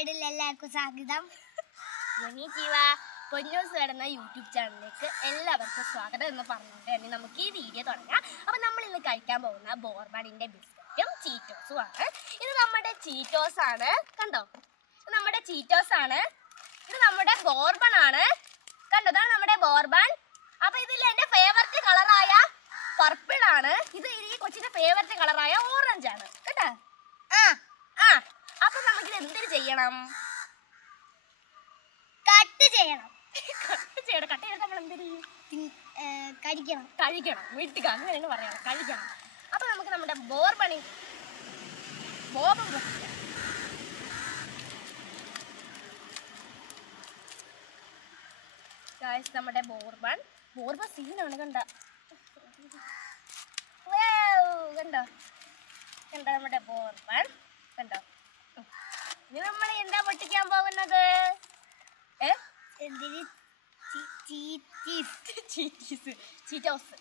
വേർഡിൽ എല്ലാവർക്കും സ്വാഗതം. പൊന്നൂസ് വേടുന്ന യൂട്യൂബ് ചാനലിലേക്ക് എല്ലാവർക്കും സ്വാഗതം എന്ന് പറഞ്ഞുകൊണ്ട് തന്നെ നമുക്ക് ഈ വീഡിയോ തുടങ്ങാം. അപ്പം നമ്മൾ ഇന്ന് കഴിക്കാൻ പോകുന്ന ബോർബണിൻ്റെ ബിസ്ക്കറ്റും ചീറ്റോസും ആണ്. ഇത് നമ്മുടെ ചീറ്റോസ് ആണ്, കണ്ടോ? ഇത് നമ്മുടെ ചീറ്റോസ് ആണ്. ഇത് നമ്മുടെ ബോർബൺ ആണ്, കണ്ടോ? ഇതാണ് നമ്മുടെ ബോർബൺ. അപ്പൊ ഇതിൽ എന്റെ ഫേവററ്റ് കളറായ പർപ്പിൾ ആണ്. ഇത് ഈ കൊച്ചിന്റെ ഫേവററ്റ് കളറായ ഓറഞ്ച് ആണ്, കേട്ടോ? അപ്പൊ നമുക്കിത് എന്തിനു ചെയ്യണം? കട്ട് ചെയ്യണം. കട്ട് ചെയ്തിട്ട് നമ്മൾ എന്ത് ചെയ്യും? കഴിക്കണം. വീട്ടിൽ അങ്ങനെയാണ് പറയണം, കഴിക്കണം. അപ്പൊ നമുക്ക് നമ്മുടെ ബോർബണി ബോബം നമ്മുടെ ബോർബൺ സീനാണ്, കണ്ടോ? കണ്ടോ നമ്മുടെ ബോർബൺ, കണ്ടോ? ഇനി നമ്മൾ എന്താ പൊട്ടിക്കാൻ പോകുന്നത്? ചീറ്റോസ്.